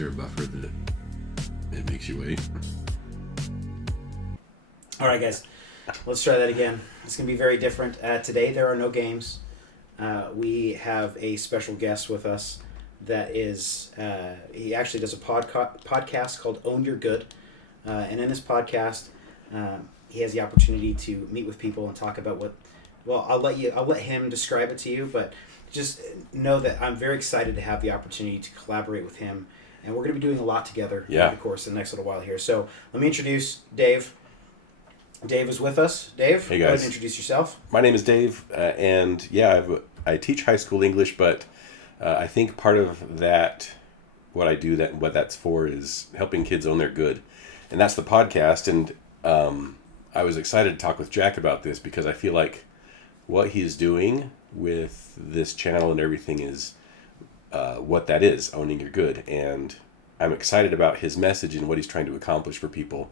there a buffer that it makes you wait? All right, guys. Let's try that again. It's going to be very different. Today, there are no games. We have a special guest with us that is... he actually does a podcast called Own Your Good. And in this podcast, he has the opportunity to meet with people and talk about what... Well, I'll let him describe it to you, but just know that I'm very excited to have the opportunity to collaborate with him. And we're going to be doing a lot together over the course of the next little while here. So let me introduce Dave. Dave is with us. Dave, hey guys. Go ahead and introduce yourself. My name is Dave, and I teach high school English, but I think part of that, what I do, what that's for, is helping kids own their good. And that's the podcast, and I was excited to talk with Jack about this because I feel like what he's doing with this channel and everything is what that is, owning your good. And I'm excited about his message and what he's trying to accomplish for people,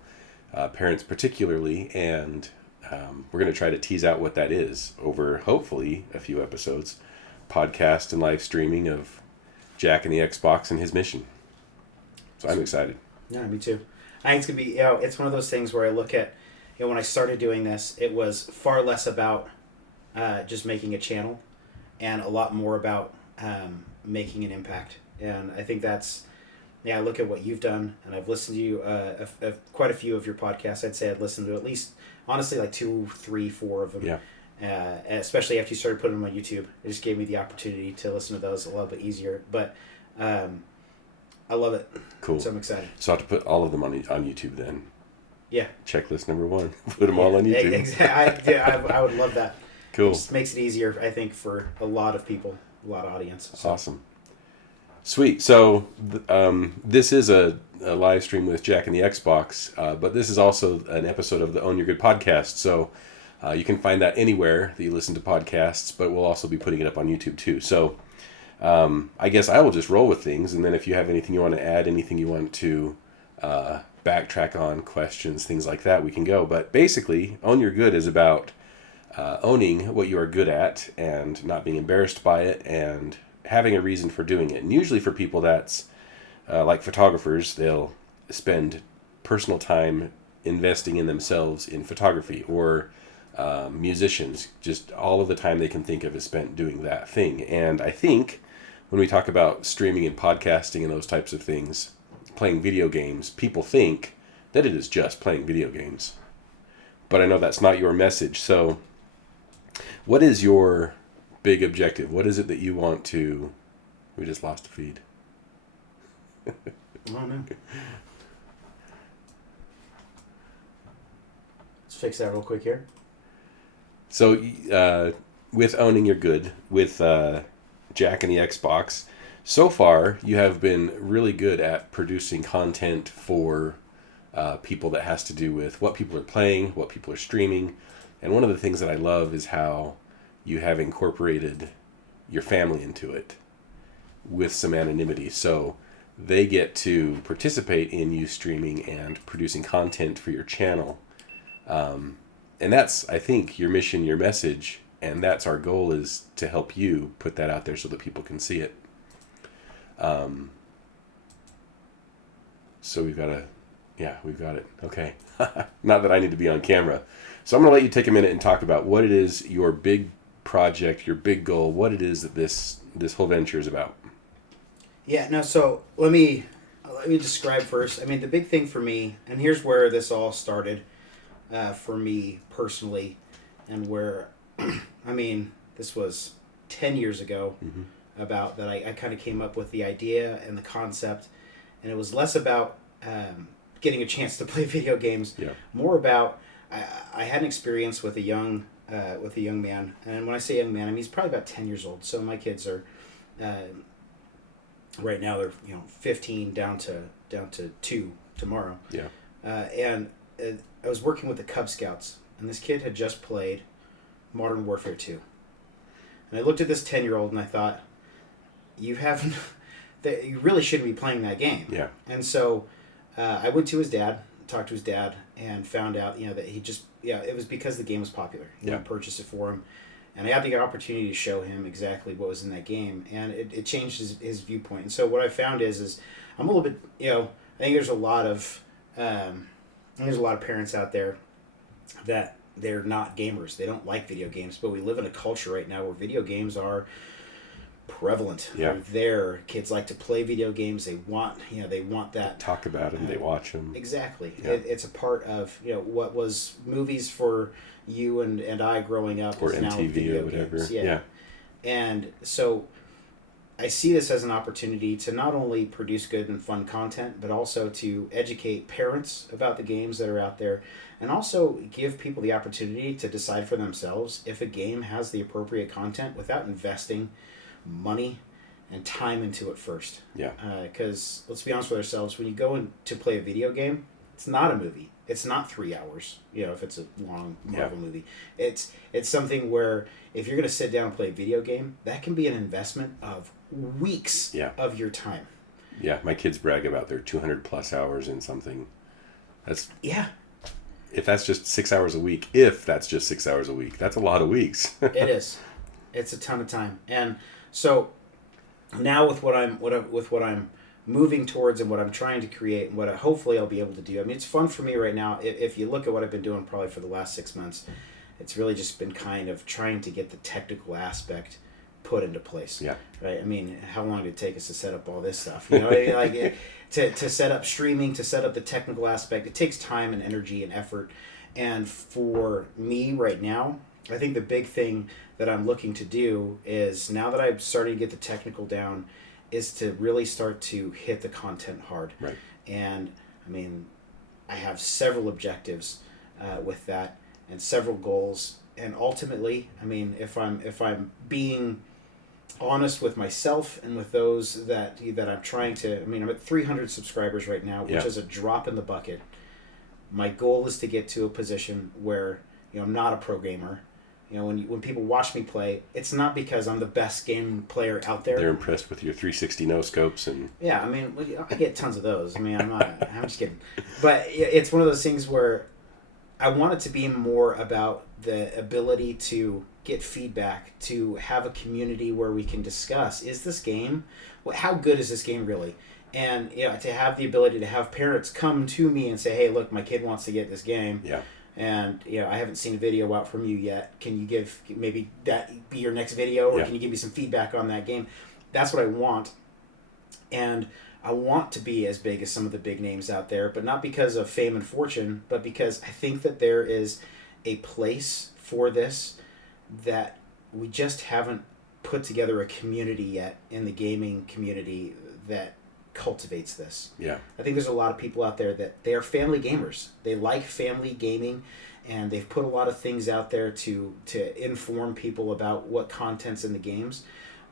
parents particularly, and we're going to try to tease out what that is over, hopefully, a few episodes, podcast and live streaming of Jack and the Xbox and his mission. So I'm excited. Yeah, me too. I think it's going to be, it's one of those things where I look at, when I started doing this, it was far less about just making a channel and a lot more about making an impact. And I think that's, I look at what you've done, and I've listened to you, quite a few of your podcasts. I'd say I'd listened to at least, honestly, like 2, 3, 4 of them. Yeah. Especially after you started putting them on YouTube. It just gave me the opportunity to listen to those a little bit easier. But I love it. Cool. So I'm excited. So I have to put all of them on YouTube then. Yeah. Checklist number 1. Put them all on YouTube. Exactly. I would love that. Cool. It just makes it easier, I think, for a lot of people, a lot of audience. So. Awesome. Sweet. So this is a live stream with Jack and the Xbox, but this is also an episode of the Own Your Good podcast. So you can find that anywhere that you listen to podcasts, but we'll also be putting it up on YouTube too. So I guess I will just roll with things, and then if you have anything you want to add, anything you want to backtrack on, questions, things like that, we can go. But basically, Own Your Good is about owning what you are good at and not being embarrassed by it and having a reason for doing it. And usually for people that's like photographers, they'll spend personal time investing in themselves in photography, or musicians, just all of the time they can think of is spent doing that thing. And I think when we talk about streaming and podcasting and those types of things, playing video games, people think that it is just playing video games. But I know that's not your message. So what is your big objective? What is it that you want to... We just lost a feed. Oh, no. Let's fix that real quick here. So with Owning Your Good, with Jack and the Xbox, so far you have been really good at producing content for people that has to do with what people are playing, what people are streaming. And one of the things that I love is how you have incorporated your family into it with some anonymity. So they get to participate in you streaming and producing content for your channel. And that's, I think, your mission, your message, and that's our goal, is to help you put that out there so that people can see it. So we've got it. Okay. Not that I need to be on camera. So I'm going to let you take a minute and talk about what it is, your big project, your big goal, what it is that this whole venture is about. Yeah, no, so let me describe first. I mean, the big thing for me, and here's where this all started for me personally, and where, I mean, this was 10 years ago, about that I kind of came up with the idea and the concept, and it was less about getting a chance to play video games, more about, I had an experience with a young man, and when I say young man, I mean he's probably about 10 years old. So my kids are right now they're 15 down to 2 tomorrow. And I was working with the Cub Scouts, and this kid had just played Modern Warfare 2, and I looked at this 10-year-old and I thought, you really shouldn't be playing that game. And so I went to his dad, talked to his dad, and found out that he just it was because the game was popular. He purchased it for him, And I had the opportunity to show him exactly what was in that game, and it changed his viewpoint. And so what I found is I'm a little bit, I think there's a lot of parents out there that they're not gamers. They don't like video games, but we live in a culture right now where video games are prevalent. Yeah. They're there. Kids like to play video games. They want that. Talk about them. They watch them. Exactly. Yeah. It's a part of what was movies for you and I growing up, or is now MTV video or whatever. games. Yeah. And so I see this as an opportunity to not only produce good and fun content, but also to educate parents about the games that are out there, and also give people the opportunity to decide for themselves if a game has the appropriate content without investing money and time into it first. Yeah. Because let's be honest with ourselves, when you go in to play a video game, it's not a movie. It's not 3 hours. If it's a long Marvel movie, it's something where if you're going to sit down and play a video game, that can be an investment of weeks of your time. Yeah, my kids brag about their 200 plus hours in something. If that's just 6 hours a week, that's a lot of weeks. It is. It's a ton of time. And so now with what I'm moving towards and what I'm trying to create and what hopefully I'll be able to do. I mean, it's fun for me right now. If you look at what I've been doing probably for the last 6 months, it's really just been kind of trying to get the technical aspect put into place. Yeah. Right. I mean, how long did it take us to set up all this stuff? To set up streaming, to set up the technical aspect, it takes time and energy and effort. And for me right now, I think the big thing that I'm looking to do is, now that I'm starting to get the technical down, is to really start to hit the content hard. Right. And I mean, I have several objectives with that and several goals. And ultimately, I mean, if I'm being honest with myself and with those that I'm trying to, I mean, I'm at 300 subscribers right now, which is a drop in the bucket. My goal is to get to a position where I'm not a pro gamer. When people watch me play, it's not because I'm the best game player out there. They're impressed with your 360 no scopes and. Yeah, I mean, I get tons of those. I mean, I'm just kidding. But it's one of those things where I want it to be more about the ability to get feedback, to have a community where we can discuss, is this game, how good is this game really? And to have the ability to have parents come to me and say, hey, look, my kid wants to get this game. Yeah. And I haven't seen a video out from you yet. Can you give maybe that be your next video, or can you give me some feedback on that game? That's what I want. And I want to be as big as some of the big names out there, but not because of fame and fortune, but because I think that there is a place for this, that we just haven't put together a community yet in the gaming community that cultivates this. Yeah. I think there's a lot of people out there that they are family gamers. They like family gaming, and they've put a lot of things out there to inform people about what content's in the games.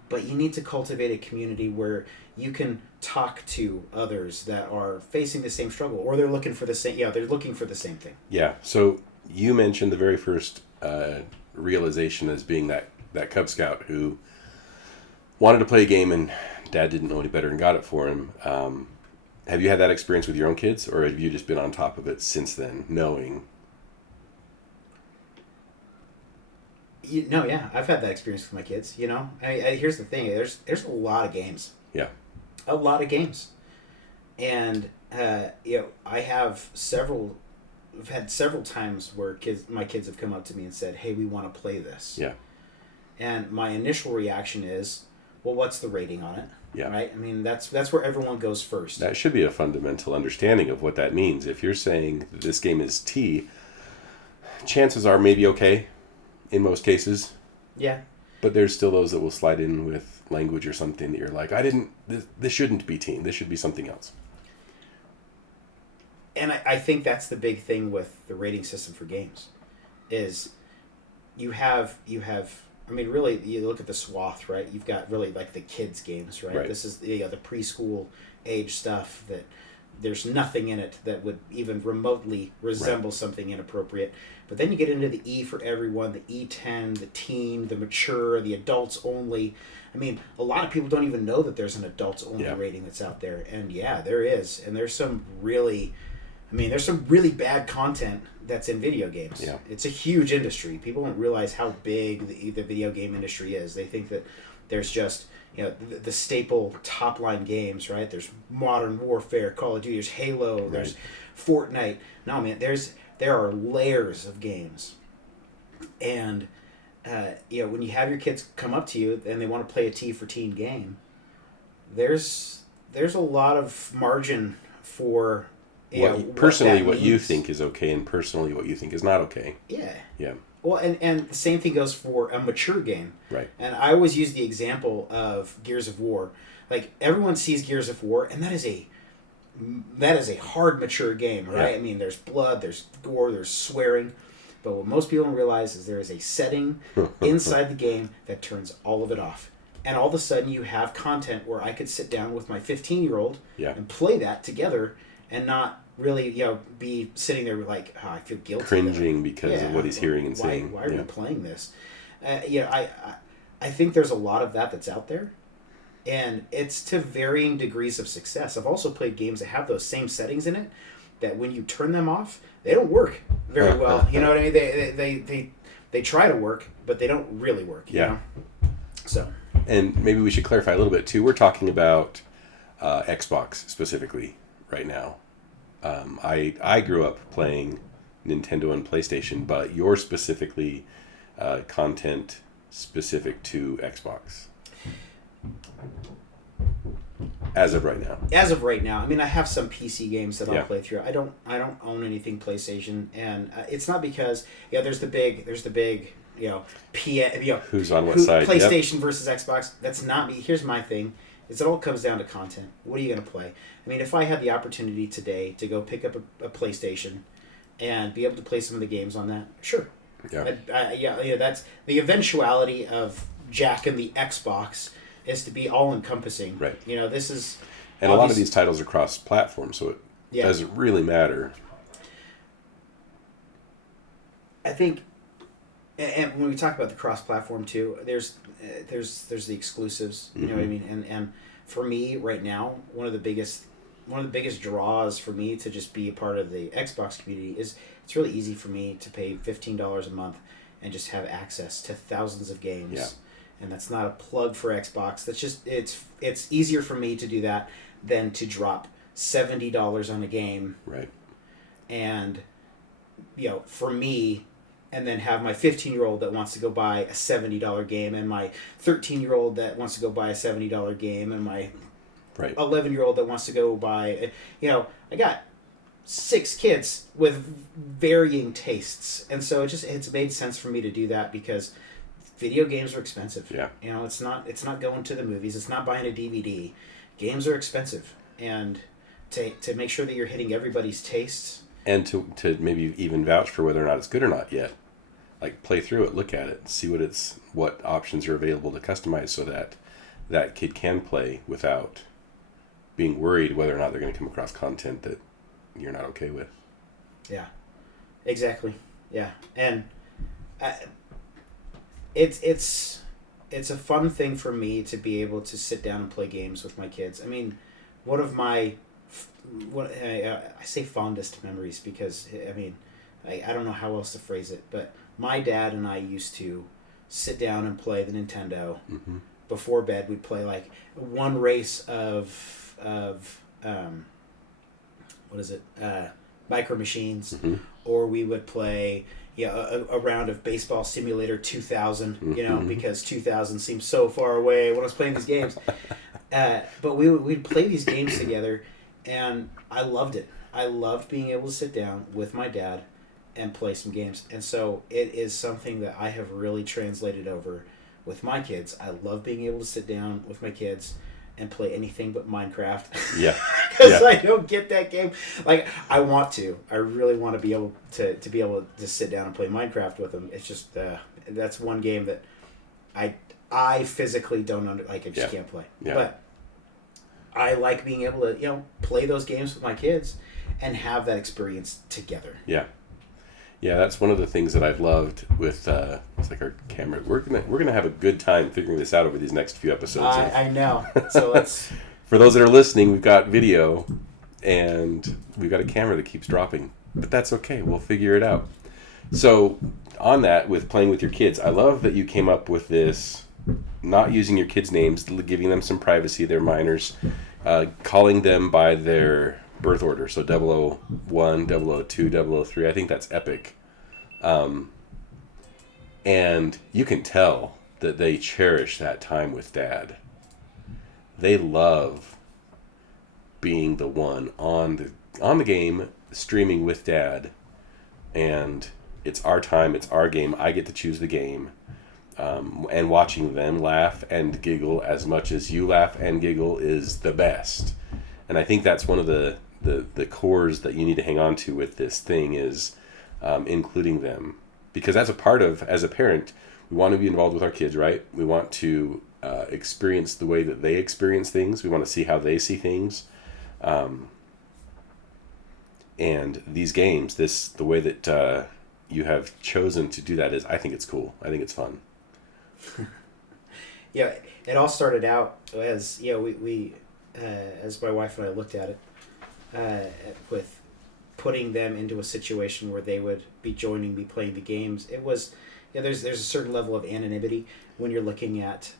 But you need to cultivate a community where you can talk to others that are facing the same struggle, or they're looking for the same. They're looking for the same thing. Yeah. So you mentioned the very first realization as being that Cub Scout who wanted to play a game and Dad didn't know any better and got it for him. Have you had that experience with your own kids, or have you just been on top of it since then, knowing? I've had that experience with my kids. Here's the thing: there's a lot of games. Yeah. A lot of games, and I have several. I've had several times where my kids have come up to me and said, "Hey, we want to play this." Yeah. And my initial reaction is, well, what's the rating on it? Yeah. Right? I mean, that's where everyone goes first. That should be a fundamental understanding of what that means. If you're saying that this game is T, chances are maybe okay in most cases. Yeah. But there's still those that will slide in with language or something that you're like, this shouldn't be teen. This should be something else. And I think that's the big thing with the rating system for games is you have I mean, really, you look at the swath, right? You've got really like the kids' games, right? This is the preschool age stuff that there's nothing in it that would even remotely resemble something inappropriate. But then you get into the E for everyone, the E10, the teen, the mature, the adults only. I mean, a lot of people don't even know that there's an adults only rating that's out there. And yeah, there is. And there's some really I mean, there's some really bad content that's in video games. Yeah. It's a huge industry. People don't realize how big the video game industry is. They think that there's just, the staple top line games, right? There's Modern Warfare, Call of Duty, there's Halo, Right. there's Fortnite. No, man, there are layers of games. And, when you have your kids come up to you and they want to play a T for teen game, there's a lot of margin for Personally, that what you means. think is okay, and personally, what you think is not okay. Yeah. Yeah. Well, and the same thing goes for a mature game. Right. And I always use the example of Gears of War. Like, everyone sees Gears of War, and that is a hard, mature game, right? Yeah. I mean, there's blood, there's gore, there's swearing. But what most people don't realize is there is a setting inside the game that turns all of it off. And all of a sudden, you have content where I could sit down with my 15-year-old Yeah. and play that together and not really, be sitting there like, oh, I feel guilty. Cringing because of what he's hearing and saying. Why are you playing this? I think there's a lot of that's out there, and it's to varying degrees of success. I've also played games that have those same settings in it that when you turn them off, they don't work very well. You know what I mean? They try to work, but they don't really work. You know? So. And maybe we should clarify a little bit too. We're talking about Xbox specifically right now. I grew up playing Nintendo and PlayStation, but you're specifically content specific to Xbox as of right now. As of right now, I mean, I have some PC games that I'll Yeah. play through. I don't own anything PlayStation, and it's not because there's the big Who's on what side? Yep. PlayStation versus Xbox. That's not me. Here's my thing. It all comes down to content. What are you going to play? I mean, if I had the opportunity today to go pick up a PlayStation and be able to play some of the games on that, sure. Yeah. That's the eventuality of Jack and the Xbox is to be all encompassing. Right. This is. And a lot of these titles are cross-platform, so it Yeah. doesn't really matter. I think, and when we talk about the cross-platform too, there's the exclusives. You know what I mean? And for me right now, one of the biggest draws for me to just be a part of the Xbox community is it's really easy for me to pay $15 a month and just have access to thousands of games. Yeah. And that's not a plug for Xbox. That's just it's easier for me to do that than to drop $70 on a game. Right. And for me, and then have my 15-year-old that wants to go buy a $70 game, and my 13-year-old that wants to go buy a $70 game, and my Right. 11-year-old that wants to go buy. I got 6 kids with varying tastes, and so it's made sense for me to do that because video games are expensive. Yeah. It's not going to the movies. It's not buying a DVD. Games are expensive, and to make sure that you're hitting everybody's tastes. And to maybe even vouch for whether or not it's good or not yet. Like, play through it, look at it, see what options are available to customize so that kid can play without being worried whether or not they're going to come across content that you're not okay with. Yeah, exactly. Yeah, and it's a fun thing for me to be able to sit down and play games with my kids. I mean, one of my I say fondest memories because I don't know how else to phrase it, but my dad and I used to sit down and play the Nintendo. Mm-hmm. Before bed. We'd play like one race of Micro Machines, or we would play a round of Baseball Simulator 2000. Because 2000 seems so far away when I was playing these games. But we'd play these games together, and I loved it. I loved being able to sit down with my dad and play some games, and so it is something that I have really translated over with my kids. I love being able to sit down with my kids and play anything but Minecraft. Yeah. Because I don't get that game. Like, I want to. I really want to be able to be able to sit down and play Minecraft with them. It's just that's one game that I physically don't I just can't play. Yeah. But I like being able to play those games with my kids and have that experience together. Yeah. Yeah, that's one of the things that I've loved with it's like our camera. We're gonna have a good time figuring this out over these next few episodes. I know. So let's. For those that are listening, we've got video, and we've got a camera that keeps dropping. But that's okay. We'll figure it out. So on that, with playing with your kids, I love that you came up with this, not using your kids' names, giving them some privacy. They're minors, calling them by their birth order. So 001, 002, 003. I think that's epic. And you can tell that they cherish that time with Dad. They love being the one on the game, streaming with Dad, and it's our time, it's our game. I get to choose the game, and watching them laugh and giggle as much as you laugh and giggle is the best. And I think that's one of the cores that you need to hang on to with this thing is including them, because as a parent, we want to be involved with our kids, right? We want to experience the way that they experience things. We want to see how they see things. And these games, the way that you have chosen to do that is, I think it's cool. I think it's fun. Yeah, it all started out as, we as my wife and I looked at it, with putting them into a situation where they would be joining me playing the games. It was, there's a certain level of anonymity when you're looking at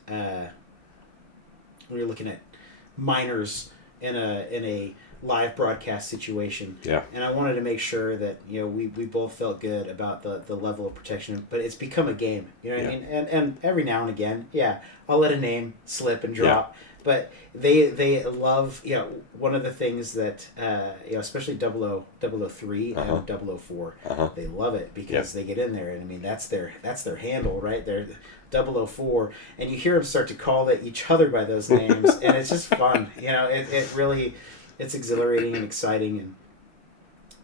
minors in a live broadcast situation. Yeah. And I wanted to make sure that we both felt good about the level of protection. But it's become a game. You know what I mean? And every now and again, I'll let a name slip and drop. Yeah. But they love, one of the things that, especially 003 and 004, they love it because they get in there. And I mean, that's their handle, right? They're 004. And you hear them start to call each other by those names. And it's just fun. It really, it's exhilarating and exciting. And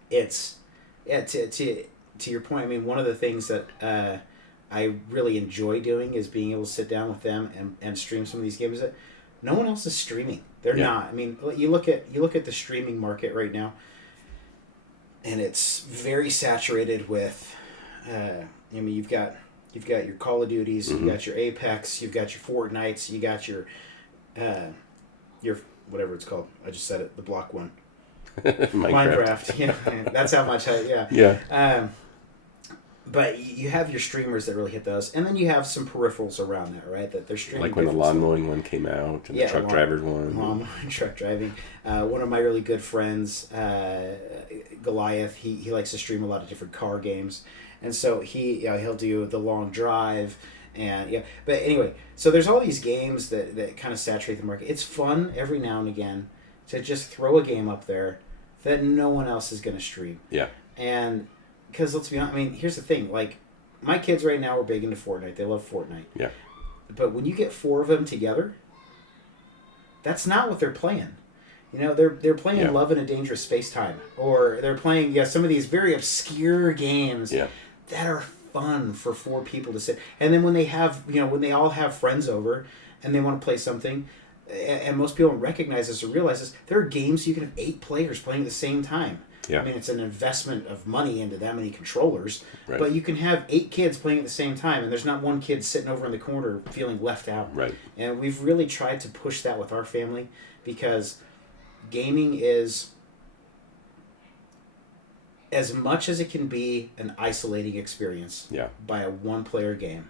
it's, to your point, I mean, one of the things that I really enjoy doing is being able to sit down with them and stream some of these games that no one else is streaming. They're not. I mean, you look at the streaming market right now, and it's very saturated with. You've got your Call of Duties, you got your Apex, you've got your Fortnites, you got your whatever it's called. I just said it. The block one. Minecraft. That's how much. Yeah. But you have your streamers that really hit those, and then you have some peripherals around that, right? That they're streaming. Like when the lawn mowing one came out, and the truck drivers one. Lawn mowing, truck driving. One of my really good friends, Goliath, he likes to stream a lot of different car games, and so he'll do the long drive, and But anyway, so there's all these games that kind of saturate the market. It's fun every now and again to just throw a game up there that no one else is going to stream. Yeah. And because let's be honest, I mean, here's the thing. Like, my kids right now are big into Fortnite. They love Fortnite. Yeah. But when you get 4 of them together, that's not what they're playing. They're playing Love in a Dangerous Space-Time. Or they're playing, some of these very obscure games that are fun for 4 people to sit. And then when they have, when they all have friends over and they want to play something, and most people don't recognize this or realize this, there are games you can have 8 players playing at the same time. Yeah. I mean, it's an investment of money into that many controllers, but you can have 8 kids playing at the same time, and there's not one kid sitting over in the corner feeling left out. Right. And we've really tried to push that with our family because gaming is, as much as it can be an isolating experience by a one-player game,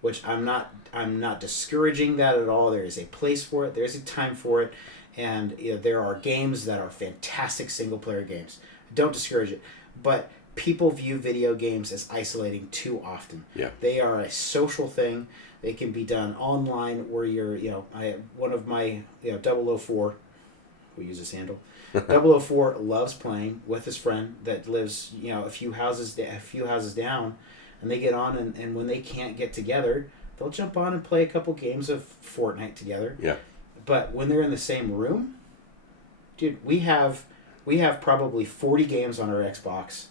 which I'm not discouraging that at all. There is a place for it. There is a time for it. And there are games that are fantastic single-player games. Don't discourage it. But people view video games as isolating too often. Yeah. They are a social thing. They can be done online where you're, one of my, 004, we use this handle, 004 loves playing with his friend that lives, a few houses down, and they get on, and when they can't get together, they'll jump on and play a couple games of Fortnite together. Yeah. But when they're in the same room, dude, we have probably 40 games on our Xbox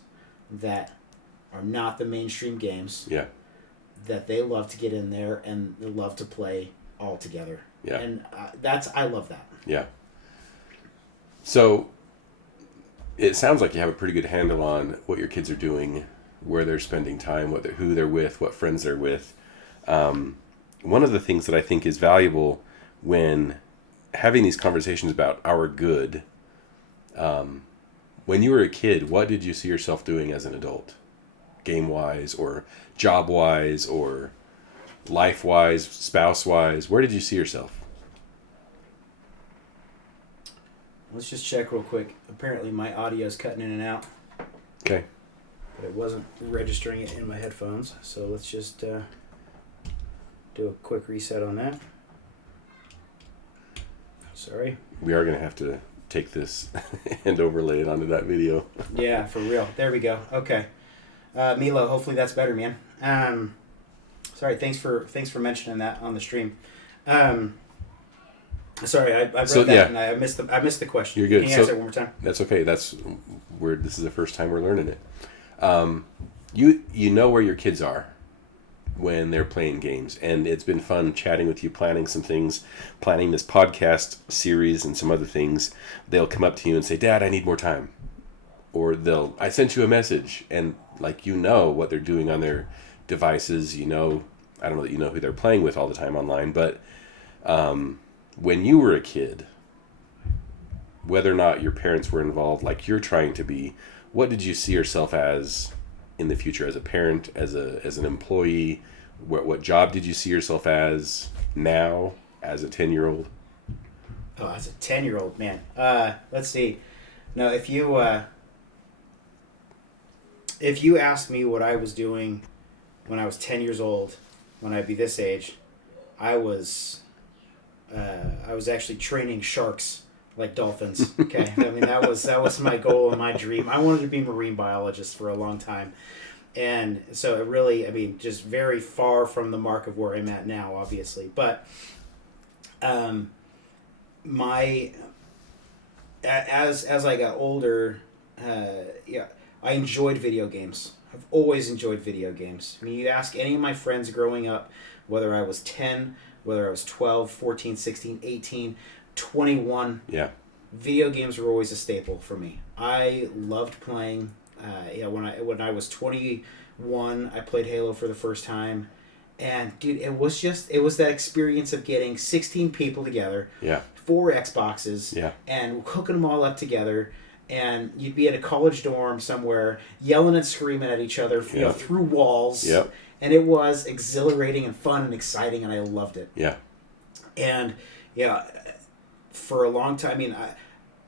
that are not the mainstream games. Yeah. That they love to get in there and they love to play all together. Yeah. And I love that. Yeah. So it sounds like you have a pretty good handle on what your kids are doing, where they're spending time, who they're with, what friends they're with. One of the things that I think is valuable when having these conversations about our good When you were a kid, what did you see yourself doing as an adult? Game-wise, or job-wise, or life-wise, spouse-wise? Where did you see yourself? Let's just check real quick. Apparently my audio is cutting in and out. Okay. But it wasn't registering it in my headphones. So let's just do a quick reset on that. Sorry. We are going to have to take this and overlay it onto that video. Yeah, for real. There we go. Okay. Milo, hopefully that's better, man. Sorry, thanks for mentioning that on the stream. Sorry, I read that and I missed the question. You're good. Can you answer it one more time? That's okay. This is the first time we're learning it. You know where your kids are when they're playing games, and it's been fun chatting with you, planning some things, planning this podcast series and some other things. They'll come up to you and say, "Dad, I need more time," or I sent you a message, and like what they're doing on their devices. I don't know that you know who they're playing with all the time online, but when you were a kid, whether or not your parents were involved, like you're trying to be, what did you see yourself as in the future, as a parent, as an employee? What job did you see yourself as now, as a 10-year-old? Oh, as a 10-year-old, man. Let's see. No, if you asked me what I was doing when I was 10 years old, when I'd be this age, I was actually training sharks like dolphins. Okay, I mean that was my goal and my dream. I wanted to be a marine biologist for a long time, and so it really, I mean, just very far from the mark of where I'm at now, obviously. But as I got older, I enjoyed video games. I've always enjoyed video games. I mean, you ask any of my friends growing up, whether I was 10, whether I was 12, 14, 16, 18, 21. Yeah. Video games were always a staple for me. I loved playing. When I was 21, I played Halo for the first time. And, dude, it was that experience of getting 16 people together. Yeah. 4 Xboxes. Yeah. And hooking them all up together. And you'd be in a college dorm somewhere yelling and screaming at each other through walls. Yep. And it was exhilarating and fun and exciting, and I loved it. Yeah. And, for a long time, I mean,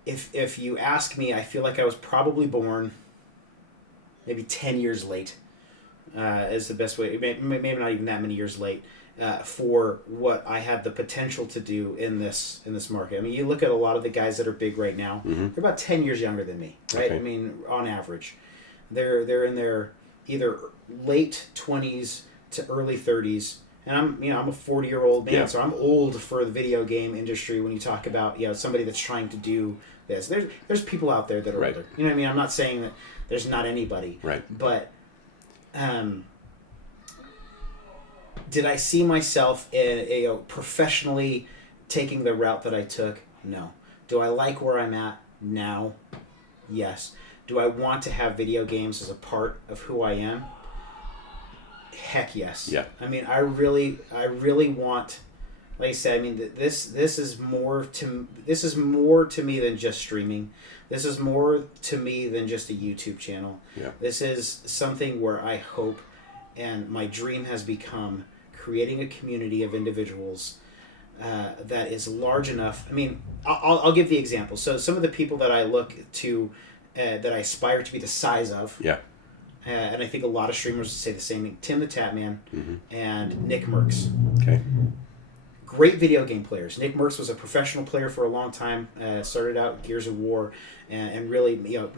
if you ask me, I feel like I was probably born maybe 10 years late, is the best way, maybe not even that many years late, for what I had the potential to do in this market. I mean, you look at a lot of the guys that are big right now, mm-hmm. They're about 10 years younger than me, right? Okay. I mean, on average. They're in their either late 20s to early 30s. And I'm a 40-year-old man, yeah. So I'm old for the video game industry. When you talk about somebody that's trying to do this, there's people out there that are right. older. You know what I mean? I'm not saying that there's not anybody, right? But did I see myself professionally taking the route that I took? No. Do I like where I'm at now? Yes. Do I want to have video games as a part of who I am? Heck yes. Yeah. I mean, I really want, like I said, I mean, this is more to me than just streaming. This is more to me than just a YouTube channel. Yeah. This is something where I hope, and my dream has become, creating a community of individuals that is large enough. I mean, I'll give the example. So some of the people that I look to, that I aspire to be the size of. Yeah. And I think a lot of streamers say the same thing. Tim the Tatman mm-hmm. and Nick Merckx. Okay. Great video game players. Nick Merckx was a professional player for a long time. Started out Gears of War, and really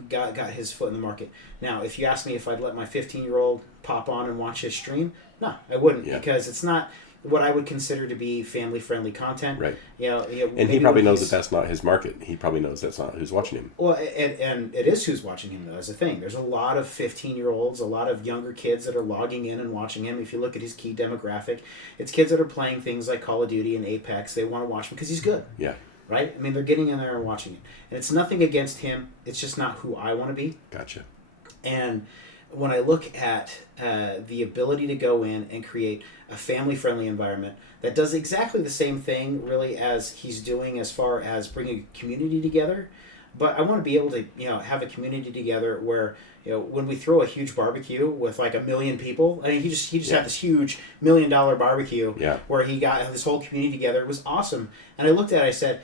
got his foot in the market. Now, if you ask me if I'd let my 15-year-old pop on and watch his stream, no, I wouldn't, because it's not what I would consider to be family-friendly content. Right. And he probably knows that that's not his market. He probably knows that's not who's watching him. Well, and it is who's watching him, though. That's the thing. There's a lot of 15-year-olds, a lot of younger kids that are logging in and watching him. If you look at his key demographic, it's kids that are playing things like Call of Duty and Apex. They want to watch him because he's good. Yeah. Right? I mean, they're getting in there and watching it. And it's nothing against him. It's just not who I want to be. Gotcha. And when I look at the ability to go in and create a family-friendly environment that does exactly the same thing, really, as he's doing as far as bringing a community together, but I want to be able to, have a community together where, when we throw a huge barbecue with like 1 million people, I mean, he just had this huge $1 million barbecue where he got this whole community together. It was awesome. And I looked at it, I said,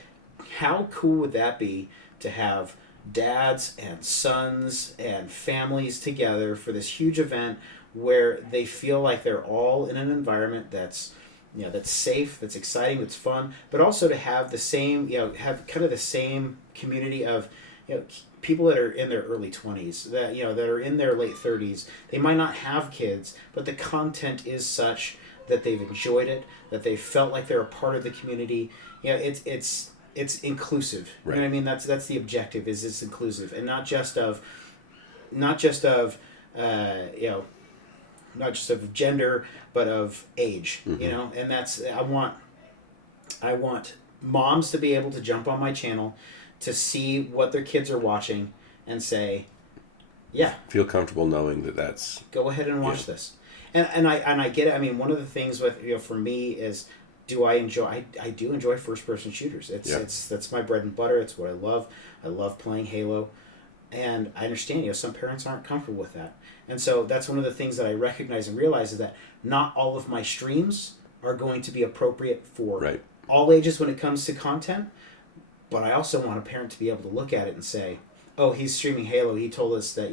how cool would that be to have dads and sons and families together for this huge event where they feel like they're all in an environment that's safe, that's exciting, that's fun, but also to have the same, have kind of the same community of, people that are in their early 20s, that are in their late 30s. They might not have kids, but the content is such that they've enjoyed it, that they felt like they're a part of the community. It's inclusive. Right. You know what I mean? That's the objective. Is it's inclusive, and not just of gender, but of age. Mm-hmm. And that's I want moms to be able to jump on my channel to see what their kids are watching and say, yeah, feel comfortable knowing that that's go ahead and watch this. And I get it. I mean, one of the things with for me is, do I enjoy? I do enjoy first person shooters. That's my bread and butter. It's what I love. I love playing Halo, and I understand some parents aren't comfortable with that, and so that's one of the things that I recognize and realize is that not all of my streams are going to be appropriate for all ages when it comes to content. But I also want a parent to be able to look at it and say, oh, he's streaming Halo. He told us that,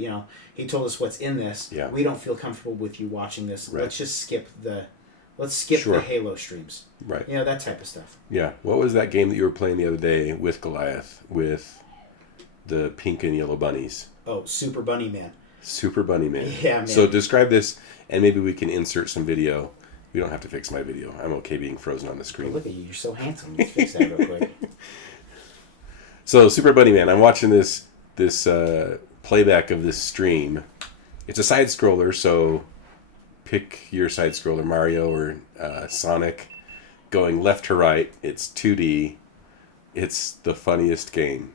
he told us what's in this. Yeah. We don't feel comfortable with you watching this. Right. Let's just skip the Halo streams. Right. That type of stuff. Yeah. What was that game that you were playing the other day with Goliath, with the pink and yellow bunnies? Oh, Super Bunny Man. Super Bunny Man. Yeah, man. So describe this, and maybe we can insert some video. We don't have to fix my video. I'm okay being frozen on the screen. Oh, look at you. You're so handsome. Let's fix that real quick. So, Super Bunny Man, I'm watching this playback of this stream. It's a side-scroller, so pick your side-scroller, Mario or Sonic, going left to right. It's 2D. It's the funniest game.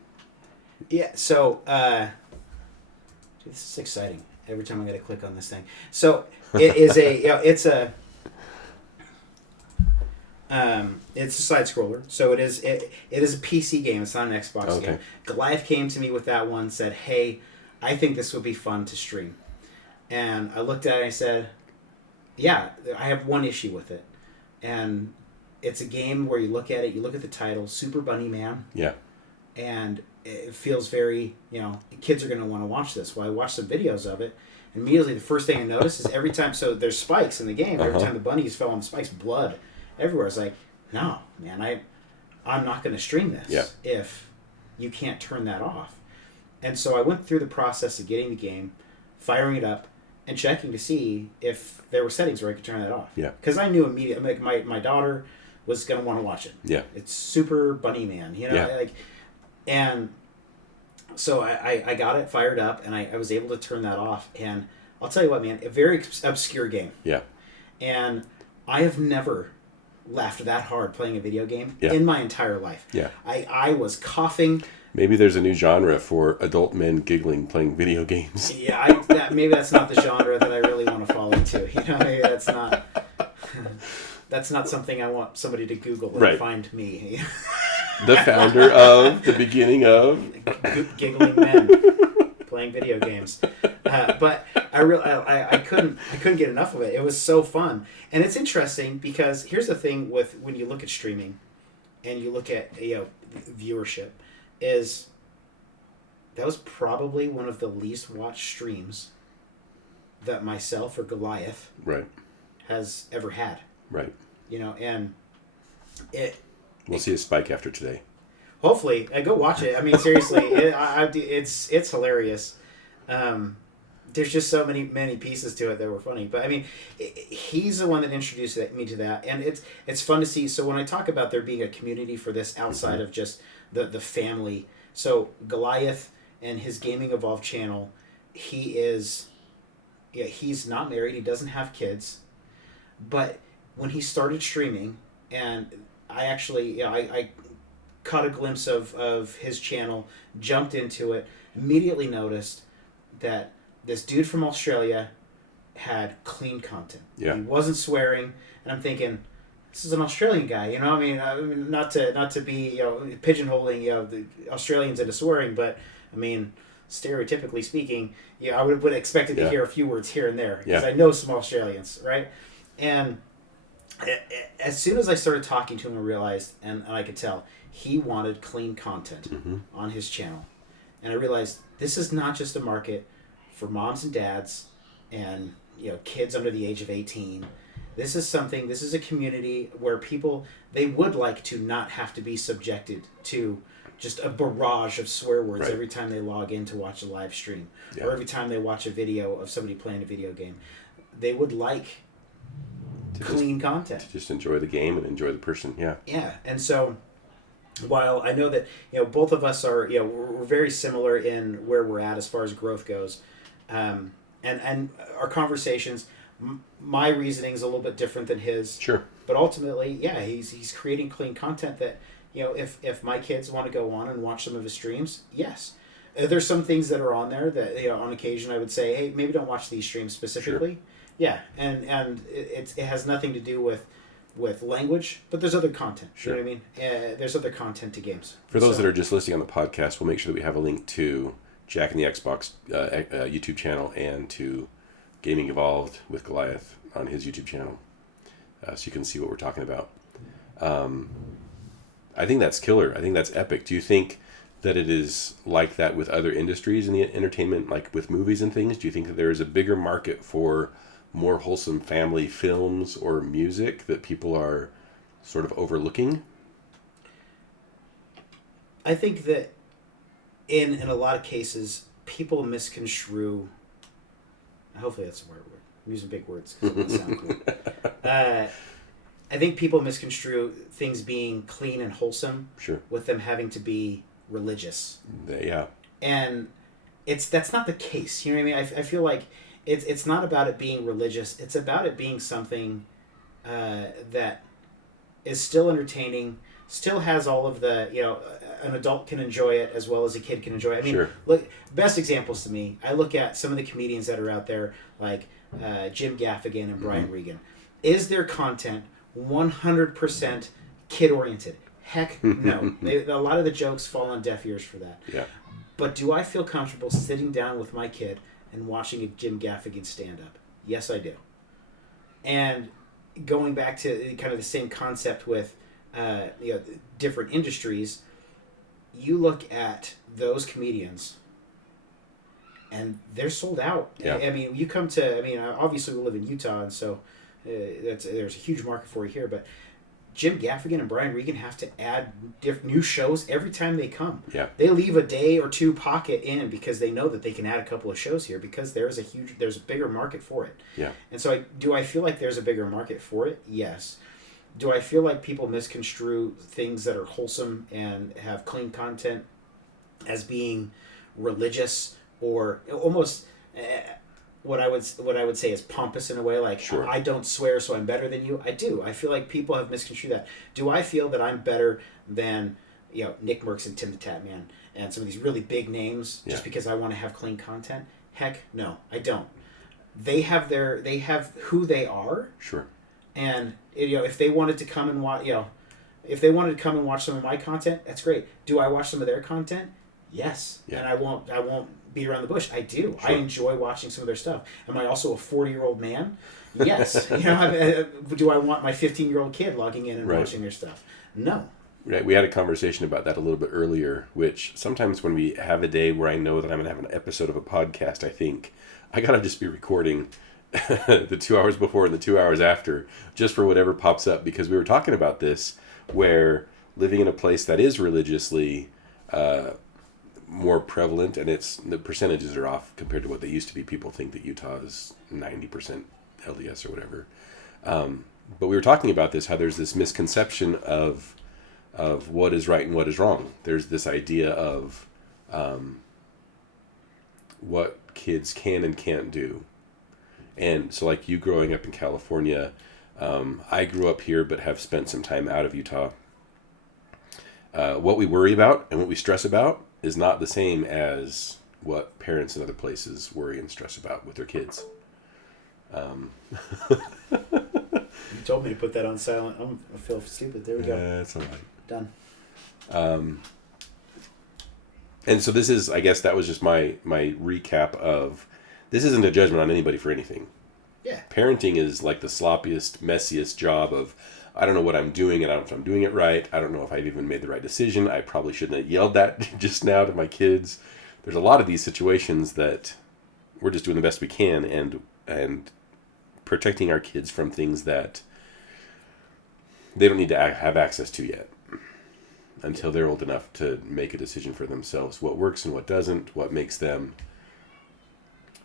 Yeah, so, this is exciting. Every time I got to click on this thing. So, it is it's a side scroller, so it is a PC game. It's not an Xbox game. Goliath came to me with that one, said, "Hey, I think this would be fun to stream," and I looked at it and I said, "Yeah, I have one issue with it, and it's a game where you look at the title, Super Bunny Man, and it feels very, kids are going to want to watch this." Well, I watched some videos of it. Immediately, the first thing I noticed is every time, so there's spikes in the game. Every time the bunnies fell on the spikes, blood everywhere. I was like, no, man, I'm not going to stream this if you can't turn that off. And so I went through the process of getting the game, firing it up, and checking to see if there were settings where I could turn that off. Yeah. Because I knew immediately, like my daughter was going to want to watch it. Yeah. It's Super Bunny Man, and so I got it fired up, and I was able to turn that off. And I'll tell you what, man, a very obscure game. Yeah. And I have never laughed that hard playing a video game in my entire life. Yeah. I was coughing. Maybe there's a new genre for adult men giggling playing video games. Yeah, maybe that's not the genre that I really want to fall into. Maybe that's not that's not something I want somebody to Google and find me. The founder of the beginning of giggling men playing video games. But I couldn't get enough of it. It was so fun. And it's interesting because here's the thing with when you look at streaming and you look at viewership, is that was probably one of the least watched streams that myself or Goliath has ever had. Right. And we'll see a spike after today. Hopefully, go watch it. I mean, seriously, it's hilarious. There's just so many pieces to it that were funny. But I mean, he's the one that introduced me to that, and it's fun to see. So when I talk about there being a community for this outside of just the family, so Goliath and his Gaming Evolved channel, he's not married. He doesn't have kids, but when he started streaming, and I actually I caught a glimpse of his channel, jumped into it, immediately noticed that this dude from Australia had clean content. Yeah. He wasn't swearing, and I'm thinking, this is an Australian guy, you know. I mean, not to be pigeonholing the Australians into swearing, but I mean, stereotypically speaking, I would expected to hear a few words here and there because I know some Australians, right? And as soon as I started talking to him, I realized, and I could tell, he wanted clean content on his channel, and I realized this is not just a market for moms and dads and kids under the age of 18. This is a community where people, they would like to not have to be subjected to just a barrage of swear words every time they log in to watch a live stream or every time they watch a video of somebody playing a video game. They would like clean content. To just enjoy the game and enjoy the person, Yeah, and so while I know that both of us are we're very similar in where we're at as far as growth goes, and our conversations, my reasoning is a little bit different than his. Sure. But ultimately, he's creating clean content that if my kids want to go on and watch some of his streams, yes. There's some things that are on there that on occasion I would say, hey, maybe don't watch these streams specifically. Sure. Yeah, and it has nothing to do with language, but there's other content. Sure. You know what I mean? There's other content to games. For those that are just listening on the podcast, we'll make sure that we have a link to Jack and the Xbox YouTube channel and to Gaming Evolved with Goliath on his YouTube channel, so you can see what we're talking about. I think that's killer. I think that's epic. Do you think that it is like that with other industries in the entertainment, like with movies and things? Do you think that there is a bigger market for more wholesome family films or music that people are sort of overlooking? I think that in a lot of cases, people misconstrue. Hopefully that's the word. I'm using big words because it doesn't sound cool. I think people misconstrue things being clean and wholesome with them having to be religious. Yeah. And that's not the case. You know what I mean? I feel like it's not about it being religious. It's about it being something that is still entertaining, still has all of the, an adult can enjoy it as well as a kid can enjoy it. I mean, look, best examples to me, I look at some of the comedians that are out there, like Jim Gaffigan and Brian Regan. Is their content 100% kid-oriented? Heck no. A lot of the jokes fall on deaf ears for that. Yeah. But do I feel comfortable sitting down with my kid and watching a Jim Gaffigan stand-up? Yes, I do. And going back to kind of the same concept with different industries, you look at those comedians and they're sold out. Yeah. I mean, you come to, obviously we live in Utah, and so there's a huge market for it here, but Jim Gaffigan and Brian Regan have to add new shows every time they come. Yeah. They leave a day or two pocket in because they know that they can add a couple of shows here because there's a bigger market for it. Yeah. And so do I feel like there's a bigger market for it? Yes. Do I feel like people misconstrue things that are wholesome and have clean content as being religious or almost what I would say is pompous in a way, like Sure. I don't swear so I'm better than you? I do. I feel like people have misconstrued that. Do I feel that I'm better than Nick Merckx and Tim the Tap Man and some of these really big names just because I want to have clean content? Heck no, I don't. They have who they are. Sure. And if they wanted to come and watch, if they wanted to come and watch some of my content, that's great. Do I watch some of their content? Yes. Yeah. And I won't beat around the bush. I do. Sure. I enjoy watching some of their stuff. Am I also a 40-year-old man? Yes. Do I want my 15-year-old kid logging in and watching their stuff? No. Right. We had a conversation about that a little bit earlier, which sometimes when we have a day where I know that I'm going to have an episode of a podcast, I think I got to just be recording the 2 hours before and the 2 hours after just for whatever pops up, because we were talking about this where living in a place that is religiously more prevalent, and the percentages are off compared to what they used to be. People think that Utah is 90% LDS or whatever. But we were talking about this, how there's this misconception of what is right and what is wrong. There's this idea of what kids can and can't do. And so like you growing up in California, I grew up here but have spent some time out of Utah. What we worry about and what we stress about is not the same as what parents in other places worry and stress about with their kids. You told me to put that on silent. I feel stupid. There we go. That's all right. Done. And so this is, I guess that was just my recap of, this isn't a judgment on anybody for anything. Yeah. Parenting is like the sloppiest, messiest job of, I don't know what I'm doing, and I don't know if I'm doing it right. I don't know if I've even made the right decision. I probably shouldn't have yelled that just now to my kids. There's a lot of these situations that we're just doing the best we can and protecting our kids from things that they don't need to have access to yet until they're old enough to make a decision for themselves. What works and what doesn't, what makes them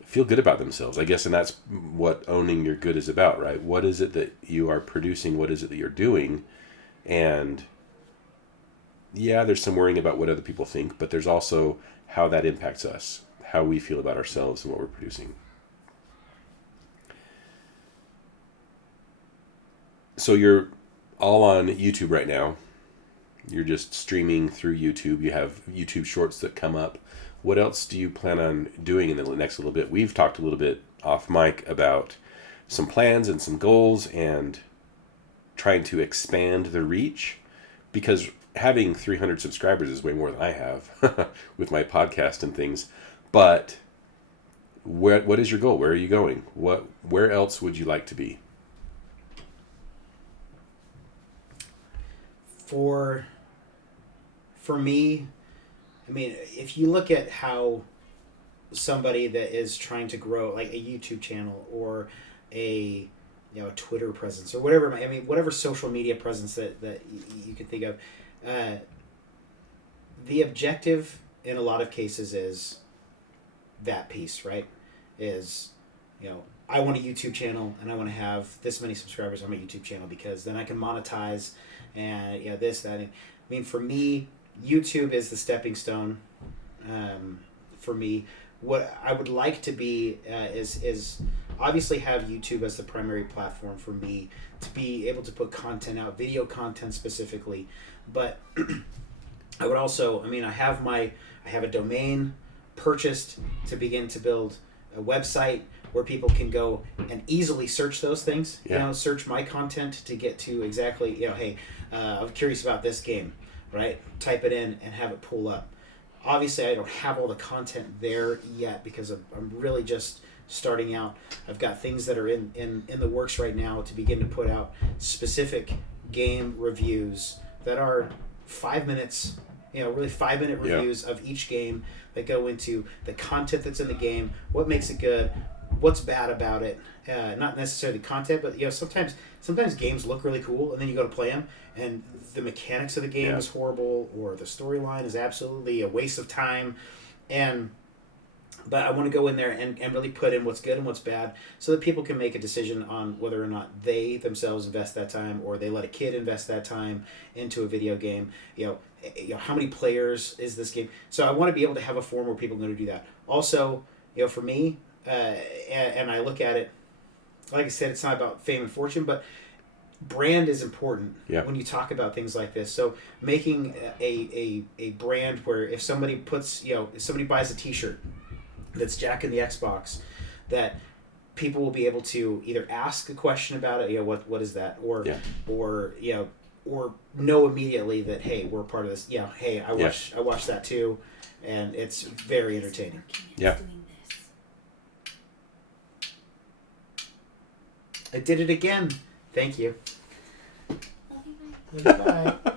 feel good about themselves, I guess. And that's what owning your good is about, right? What is it that you are producing? What is it that you're doing? And yeah, there's some worrying about what other people think, but there's also how that impacts us, how we feel about ourselves and what we're producing. So you're all on YouTube right now. You're just streaming through YouTube. You have YouTube shorts that come up. What else do you plan on doing in the next little bit? We've talked a little bit off mic about some plans and some goals and trying to expand the reach, because having 300 subscribers is way more than I have with my podcast and things. But what is your goal? Where are you going? Where else would you like to be? For me, I mean, if you look at how somebody that is trying to grow like a YouTube channel or a Twitter presence or whatever, I mean, whatever social media presence that you can think of, the objective in a lot of cases is that piece, right? Is, I want a YouTube channel and I want to have this many subscribers on my YouTube channel because then I can monetize and this, that. I mean, for me, YouTube is the stepping stone. For me, what I would like to be is obviously have YouTube as the primary platform for me to be able to put content out, video content specifically. But I would also, I mean, I have a domain purchased to begin to build a website where people can go and easily search those things. Yeah. Search my content to get to exactly, hey, I'm curious about this game, right? Type it in and have it pull up. Obviously, I don't have all the content there yet because I'm really just starting out. I've got things that are in the works right now to begin to put out specific game reviews that are 5 minutes, really 5-minute reviews of each game that go into the content that's in the game, what makes it good, what's bad about it, not necessarily content, but sometimes games look really cool and then you go to play them and the mechanics of the game is horrible or the storyline is absolutely a waste of time, but I want to go in there and really put in what's good and what's bad so that people can make a decision on whether or not they themselves invest that time or they let a kid invest that time into a video game. How many players is this game? So I want to be able to have a forum where people are going to do that. Also, for me, and I look at it, like I said, it's not about fame and fortune, but brand is important when you talk about things like this. So making a brand where if somebody buys a t-shirt that's Jack and the Xbox, that people will be able to either ask a question about it, what is that, or know immediately that, hey, we're part of this. Hey, I watched that too, and it's very entertaining. Yeah. I did it again. Thank you. Bye. I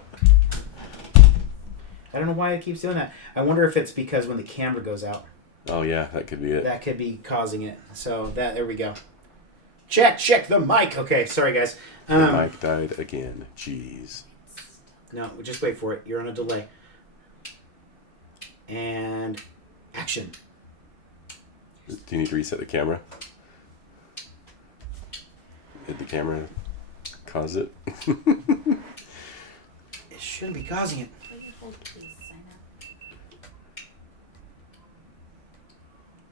don't know why it keeps doing that. I wonder if it's because when the camera goes out. Oh yeah, that could be it. That could be causing it. So there we go. Check the mic. Okay, sorry guys. The mic died again. Jeez. No, just wait for it. You're on a delay. And action. Do you need to reset the camera? Did the camera cause it? It shouldn't be causing it. Will you hold, please? Sign up.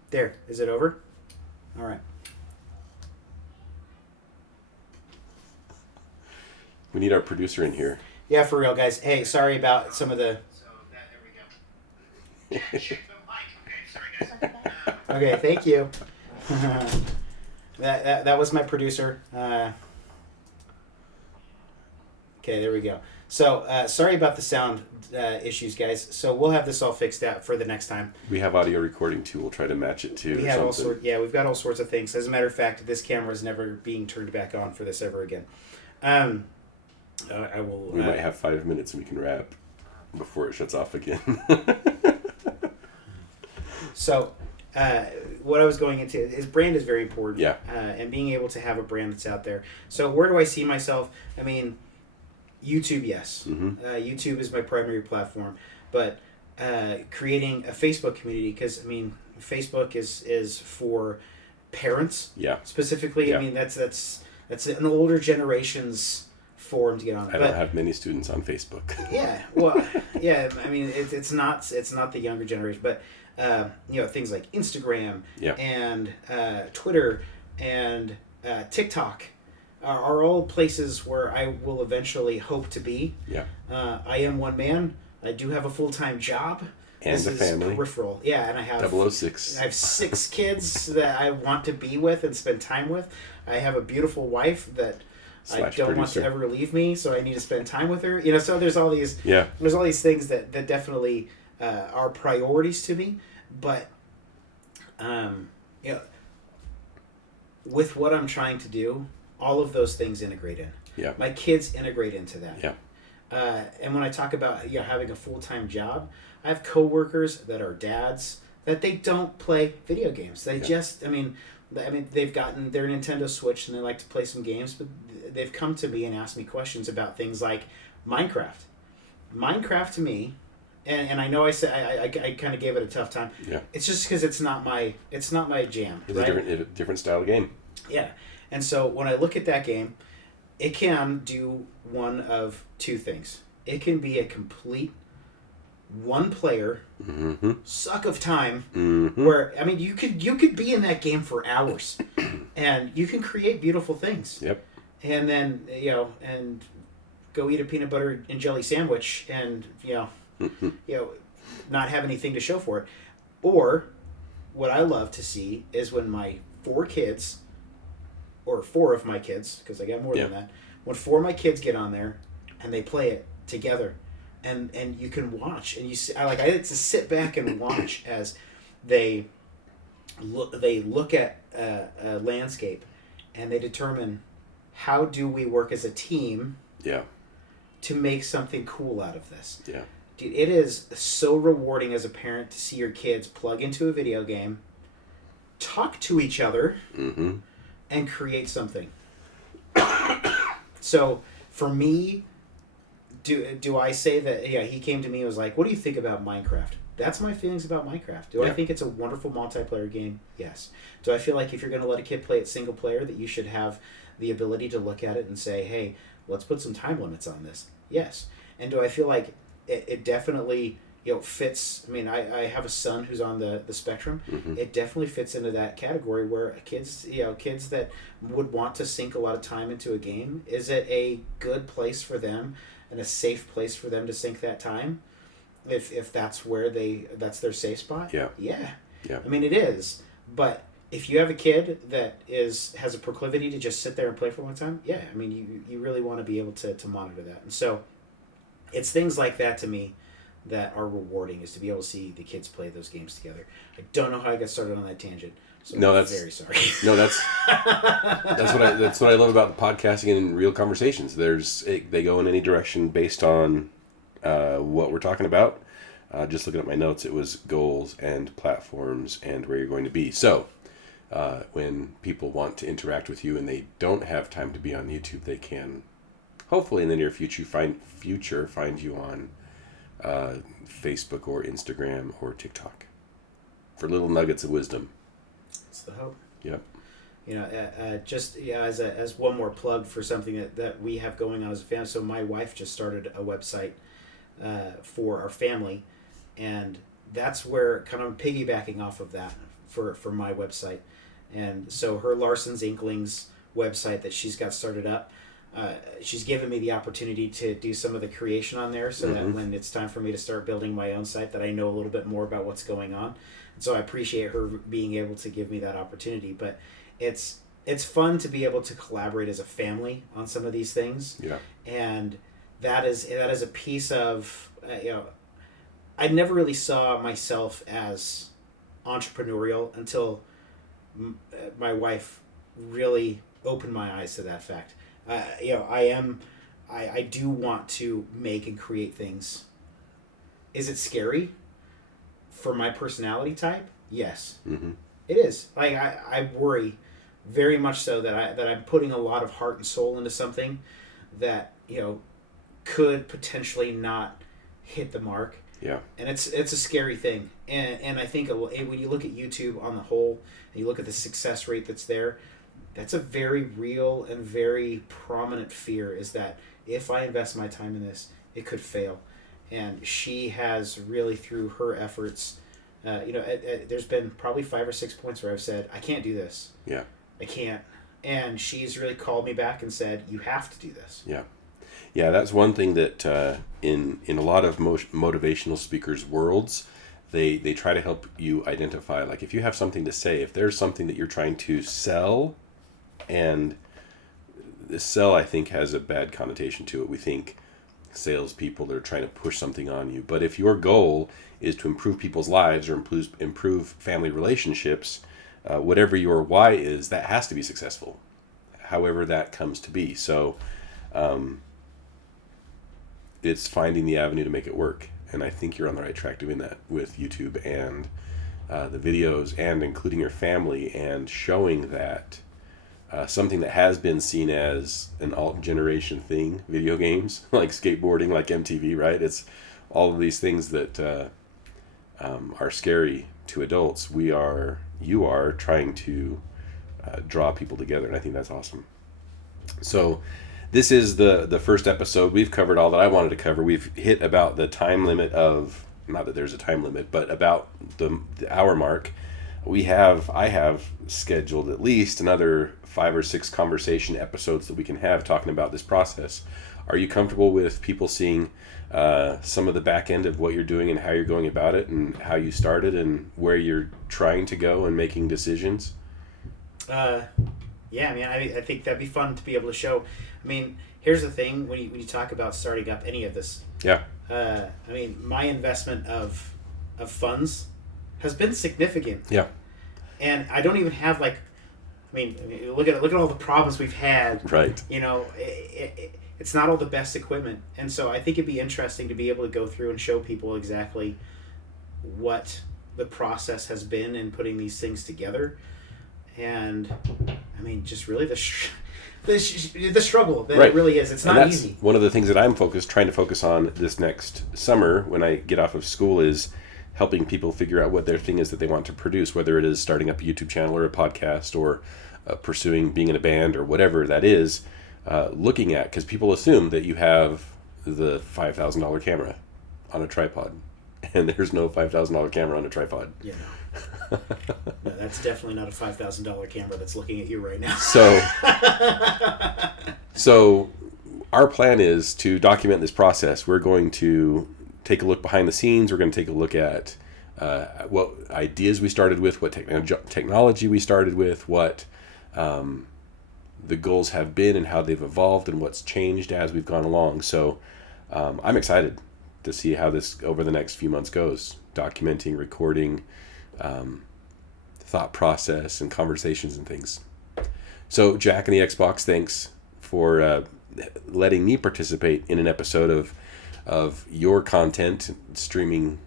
There. Is it over? All right. We need our producer in here. Yeah, for real, guys. Hey, sorry about some of the... So there we go. Check the mic. Okay, sorry guys. Okay, thank you. that was my producer. Okay, there we go. So, sorry about the sound issues, guys. So we'll have this all fixed out for the next time. We have audio recording too. We'll try to match it to We have something. we've got all sorts of things. As a matter of fact, this camera is never being turned back on for this ever again. I will. We might have 5 minutes and we can wrap before it shuts off again. So, what I was going into is brand is very important. Yeah. And being able to have a brand that's out there. So, where do I see myself? I mean, YouTube, yes. Mm-hmm. YouTube is my primary platform, but creating a Facebook community, because I mean, Facebook is for parents. Yeah. Specifically, Yeah. I mean that's an older generation's forum to get on. I don't have many students on Facebook. Yeah, well, yeah. I mean, it's not the younger generation, but things like Instagram Yeah. and Twitter and TikTok are all places where I will eventually hope to be. Yeah. I am one man. I do have a full-time job. And This a is family. peripheral. Yeah, and I have 006. I have 6 kids that I want to be with and spend time with. I have a beautiful wife that I Slash don't want to producer. ever leave me, so I need to spend time with her. So there's all these Yeah. things that definitely are priorities to me. But with what I'm trying to do, all of those things integrate in. Yeah. My kids integrate into that. Yeah. And when I talk about having a full-time job, I have coworkers that are dads that they don't play video games. They just, I mean, they've gotten their Nintendo Switch and they like to play some games, but they've come to me and asked me questions about things like Minecraft. Minecraft to me, and I know I said I kind of gave it a tough time. Yeah. It's just because it's not my jam. It's right? a different style of game. Yeah. And so when I look at that game, it can do one of two things. It can be a complete one-player Mm-hmm. suck of time Mm-hmm. where, I mean, you could be in that game for hours and you can create beautiful things. Yep. And then, and go eat a peanut butter and jelly sandwich and, not have anything to show for it. Or what I love to see is when my 4 kids, or 4 of my kids, because I got more than that, when 4 of my kids get on there and they play it together, and you can watch, and you see, I like to sit back and watch as they look at a landscape and they determine how do we work as a team Yeah. to make something cool out of this. Yeah. Dude, it is so rewarding as a parent to see your kids plug into a video game, talk to each other, Mm-hmm. and create something. So for me, do I say that? Yeah, he came to me and was like, "What do you think about Minecraft?" That's my feelings about Minecraft. Do I Yeah. think it's a wonderful multiplayer game? Yes. Do I feel like if you're going to let a kid play it single player, that you should have the ability to look at it and say, "Hey, let's put some time limits on this"? Yes. And do I feel like it definitely fits? I mean, I have a son who's on the spectrum. Mm-hmm. It definitely fits into that category where kids that would want to sink a lot of time into a game, is it a good place for them and a safe place for them to sink that time? If that's where that's their safe spot? Yeah. Yeah. Yeah. I mean, it is. But if you have a kid that has a proclivity to just sit there and play for a long time, yeah, I mean, you really want to be able to monitor that. And so it's things like that to me that are rewarding, is to be able to see the kids play those games together. I don't know how I got started on that tangent, so No, I'm that's- very sorry. No, that's what I love about the podcasting and real conversations. They go in any direction based on what we're talking about. Just looking at my notes, it was goals and platforms and where you're going to be. So when people want to interact with you and they don't have time to be on YouTube, they can hopefully in the near future find you on Facebook or Instagram or TikTok for little nuggets of wisdom. That's the hope. Yep. As one more plug for something that we have going on as a family. So my wife just started a website for our family, and that's where kind of piggybacking off of that for my website. And so her Larson's Inklings website that she's got started up, she's given me the opportunity to do some of the creation on there, so that when it's time for me to start building my own site, that I know a little bit more about what's going on. And so I appreciate her being able to give me that opportunity. But it's fun to be able to collaborate as a family on some of these things. Yeah. And that is a piece of I never really saw myself as entrepreneurial until my wife really opened my eyes to that fact. I do want to make and create things. Is it scary for my personality type? Yes. Mm-hmm. It is. Like I worry very much so that I'm putting a lot of heart and soul into something that could potentially not hit the mark. Yeah. And it's a scary thing. And I think when you look at YouTube on the whole and you look at the success rate that's there, that's a very real and very prominent fear, is that if I invest my time in this, it could fail. And she has really, through her efforts, there's been probably 5 or 6 points where I've said, I can't do this. Yeah. I can't. And she's really called me back and said, you have to do this. Yeah. Yeah, that's one thing that in a lot of motivational speakers' worlds, they try to help you identify, like, if you have something to say, if there's something that you're trying to sell, and the sell, I think, has a bad connotation to it. We think salespeople are trying to push something on you. But if your goal is to improve people's lives or improve family relationships, whatever your why is, that has to be successful, however that comes to be. So it's finding the avenue to make it work. And I think you're on the right track doing that with YouTube and the videos, and including your family, and showing that something that has been seen as an alt generation thing, video games, like skateboarding, like MTV, right? It's all of these things that are scary to adults. You are trying to draw people together, and I think that's awesome. So this is the first episode. We've covered all that I wanted to cover. We've hit about the time limit of, not that there's a time limit, but about the hour mark. I have scheduled at least another 5 or 6 conversation episodes that we can have talking about this process. Are you comfortable with people seeing some of the back end of what you're doing and how you're going about it, and how you started and where you're trying to go and making decisions? Yeah, I mean, I think that'd be fun to be able to show. I mean, here's the thing, when you talk about starting up any of this. Yeah. I mean, my investment of funds has been significant. Yeah. And I don't even have look at all the problems we've had. Right. It's not all the best equipment, and so I think it'd be interesting to be able to go through and show people exactly what the process has been in putting these things together. And I mean, just really the struggle that right. It really is. It's not easy. One of the things that I'm trying to focus on this next summer when I get off of school is helping people figure out what their thing is that they want to produce, whether it is starting up a YouTube channel or a podcast, or pursuing being in a band, or whatever that is. Looking at, because people assume that you have the $5,000 camera on a tripod, and there's no $5,000 camera on a tripod. Yeah. No, that's definitely not a $5,000 camera that's looking at you right now. So our plan is to document this process. We're going to take a look behind the scenes. We're going to take a look at what ideas we started with, what technology we started with, what the goals have been and how they've evolved, and what's changed as we've gone along. So I'm excited to see how this over the next few months goes, documenting, recording, thought process and conversations and things. So Jack and the Xbox, thanks for letting me participate in an episode of your content streaming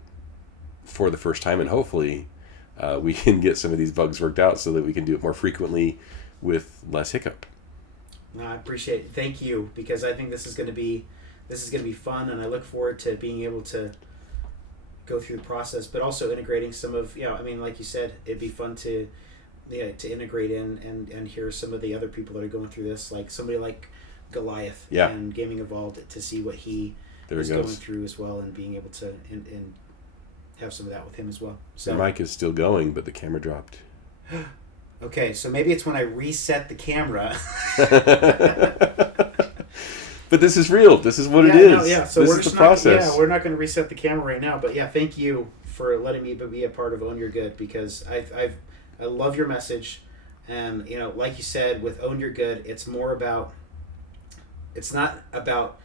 for the first time, and hopefully we can get some of these bugs worked out so that we can do it more frequently with less hiccup. No, I appreciate it. Thank you, because I think this is going to be fun, and I look forward to being able to go through the process, but also integrating some of, I mean, like you said, it'd be fun to integrate in and hear some of the other people that are going through this, like somebody like Goliath and Gaming Evolved, to see what he is going through as well, and being able to and have some of that with him as well. So the mic is still going, but the camera dropped. Okay, so maybe it's when I reset the camera. But this is real. This is what it is. So this we're is just the process. We're not going to reset the camera right now. But yeah, thank you for letting me be a part of Own Your Good, because I love your message, and like you said, with Own Your Good, it's more about. It's not about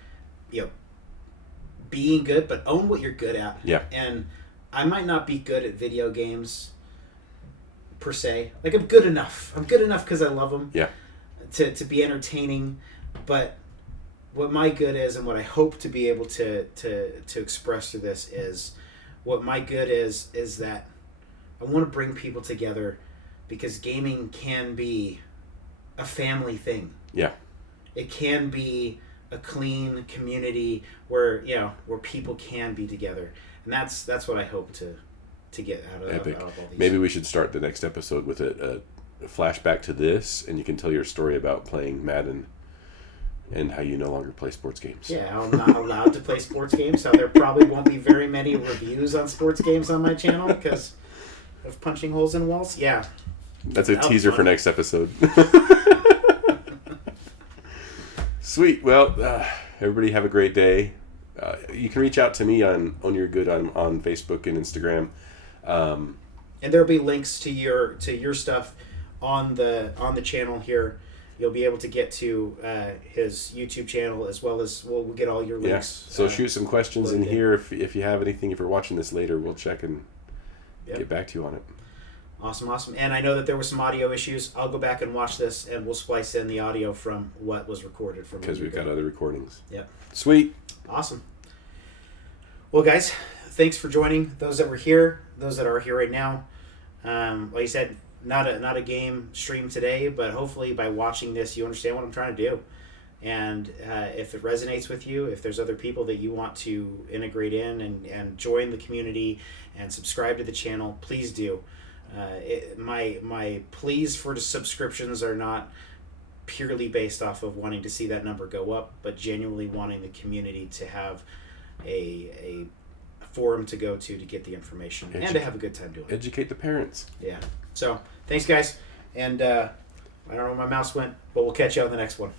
being good, but own what you're good at. Yeah. And I might not be good at video games per se. Like, I'm good enough. I'm good enough because I love them. Yeah. To be entertaining, but what my good is, and what I hope to be able to express through this is, what my good is that I want to bring people together, because gaming can be a family thing. Yeah. It can be a clean community where people can be together, and that's what I hope to get out of all these. Maybe we should start the next episode with a flashback to this, and you can tell your story about playing Madden and how you no longer play sports games. Yeah, I'm not allowed to play sports games, so there probably won't be very many reviews on sports games on my channel because of punching holes in walls. Yeah. That's a teaser for next episode. Sweet. Well, everybody have a great day. You can reach out to me on Your Good on Facebook and Instagram. And there'll be links to your stuff on the channel here. You'll be able to get to his YouTube channel, as well as we'll get all your links. Yeah. So shoot some questions in here if you have anything. If you're watching this later, we'll check and get back to you on it. Awesome. And I know that there were some audio issues. I'll go back and watch this, and we'll splice in the audio from what was recorded from. Because we've got other recordings. Yep. Sweet. Awesome. Well, guys, thanks for joining. Those that were here, those that are here right now. Like I said, not a game stream today, but hopefully by watching this, you understand what I'm trying to do. And if it resonates with you, if there's other people that you want to integrate in and join the community and subscribe to the channel, please do. My pleas for the subscriptions are not purely based off of wanting to see that number go up, but genuinely wanting the community to have a forum to go to get the information and to have a good time doing it. Educate the parents. Yeah. So thanks, guys, and I don't know where my mouse went, but we'll catch you on the next one.